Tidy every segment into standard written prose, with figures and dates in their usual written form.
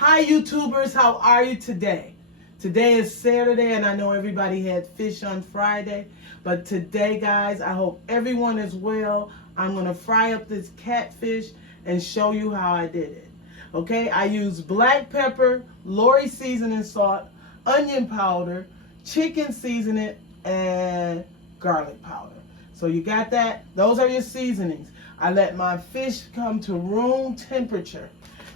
Hi YouTubers, how are you today? Today is Saturday and I know everybody had fish on Friday, but today guys, I hope everyone is well. I'm gonna fry up this catfish and show you how I did it. Okay, I used black pepper, Lori seasoning salt, onion powder, chicken seasoning, and garlic powder. So you got that? Those are your seasonings. I let my fish come to room temperature.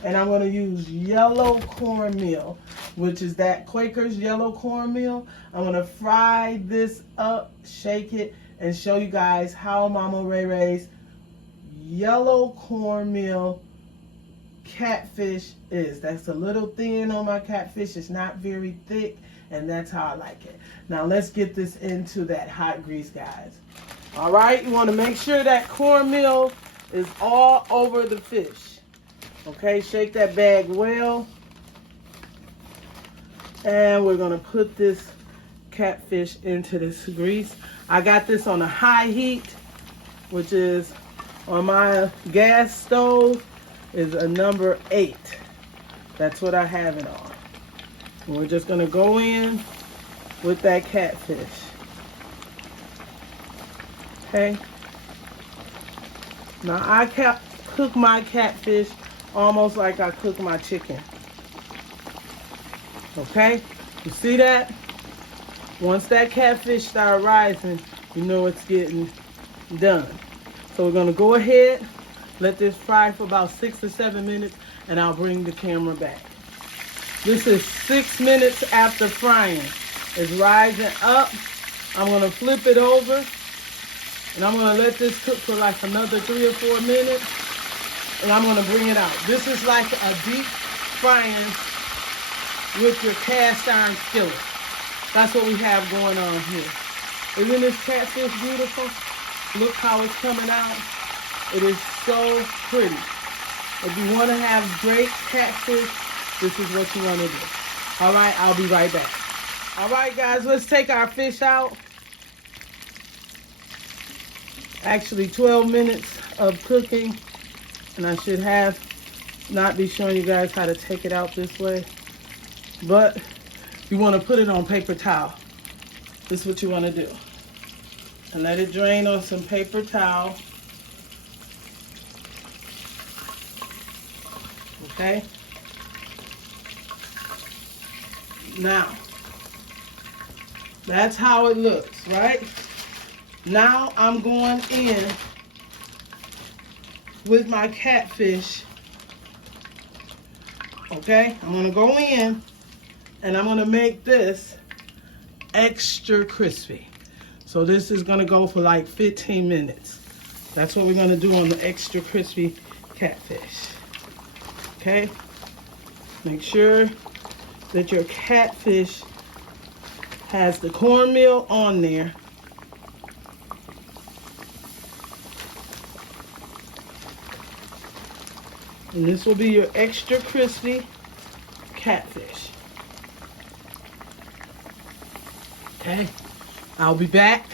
And I'm going to use yellow cornmeal, which is that Quaker's yellow cornmeal. I'm going to fry this up, shake it, and show you guys how Mama Ray Ray's yellow cornmeal catfish is. That's a little thin on my catfish. It's not very thick, and that's how I like it. Now let's get this into that hot grease, guys. All right, you want to make sure that cornmeal is all over the fish. Okay, shake that bag well. And we're gonna put this catfish into this grease. I got this on a high heat, which is on my gas stove, is a number 8. That's what I have it on. And we're just gonna go in with that catfish. Okay. Now I cook my catfish almost like I cook my chicken. Okay? You see that? Once that catfish starts rising, you know it's getting done. So we're going to go ahead, let this fry for about 6 or 7 minutes, and I'll bring the camera back. This is 6 minutes after frying. It's rising up. I'm going to flip it over, and I'm going to let this cook for like another 3 or 4 minutes. And I'm going to bring it out. This is like a deep frying with your cast iron skillet. That's what we have going on here. Isn't this catfish beautiful? Look how it's coming out. It is so pretty. If you want to have great catfish, this is what you want to do. All right, I'll be right back. All right, guys, let's take our fish out. Actually, 12 minutes of cooking. And I should not be showing you guys how to take it out this way. But you want to put it on paper towel. This is what you want to do. And let it drain on some paper towel. Okay? Now, that's how it looks, right? Now I'm going in with my catfish. Okay, I'm gonna go in and I'm gonna make this extra crispy. So this is gonna go for like 15 minutes. That's what we're gonna do on the extra crispy catfish. Okay, make sure that your catfish has the cornmeal on there. And this will be your extra crispy catfish. Okay, I'll be back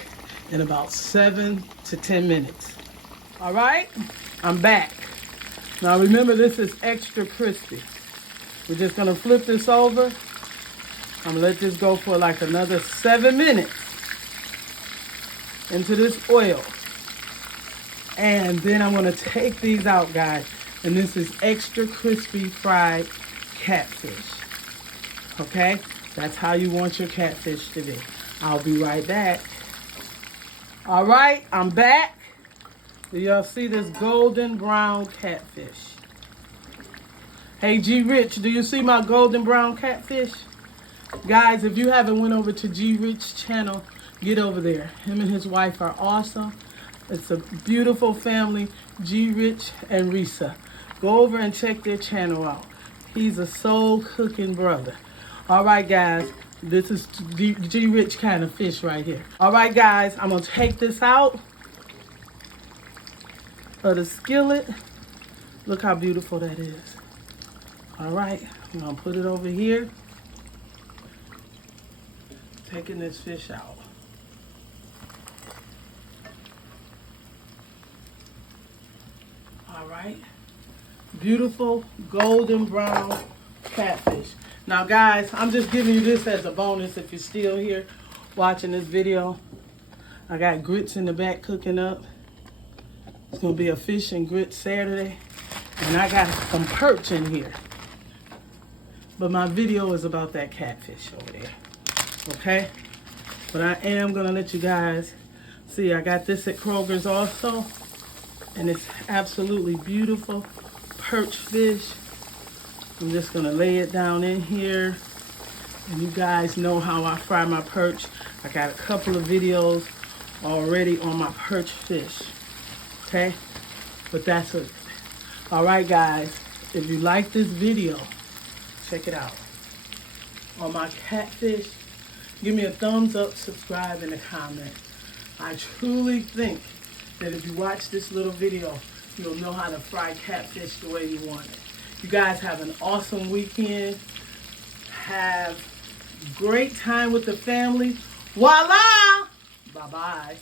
in about 7 to 10 minutes. All right, I'm back. Now remember, this is extra crispy. We're just gonna flip this over. I'm gonna let this go for like another 7 minutes into this oil. And then I'm gonna take these out, guys. And this is extra crispy fried catfish. Okay? That's how you want your catfish to be. I'll be right back. All right, I'm back. Do y'all see this golden brown catfish? Hey, G Rich, do you see my golden brown catfish? Guys, if you haven't went over to G Rich channel, get over there. Him and his wife are awesome. It's a beautiful family, G Rich and Risa. Go over and check their channel out. He's a soul cooking brother. All right, guys, this is G Rich kind of fish right here. All right, guys, I'm gonna take this out of the skillet. Look how beautiful that is. All right, I'm gonna put it over here. Taking this fish out. All right. Beautiful golden brown catfish. Now guys, I'm just giving you this as a bonus if you're still here watching this video. I got grits in the back cooking up. It's gonna be a fish and grits Saturday. And I got some perch in here. But my video is about that catfish over there, okay? But I am gonna let you guys see, I got this at Kroger's also. And it's absolutely beautiful perch fish. I'm just gonna lay it down in here. And you guys know how I fry my perch. I got a couple of videos already on my perch fish, okay? But that's it. All right, guys, if you like this video, check it out. On my catfish, give me a thumbs up, subscribe, and a comment. I truly think that if you watch this little video, you'll know how to fry catfish the way you want it. You guys have an awesome weekend. Have great time with the family. Voila! Bye-bye.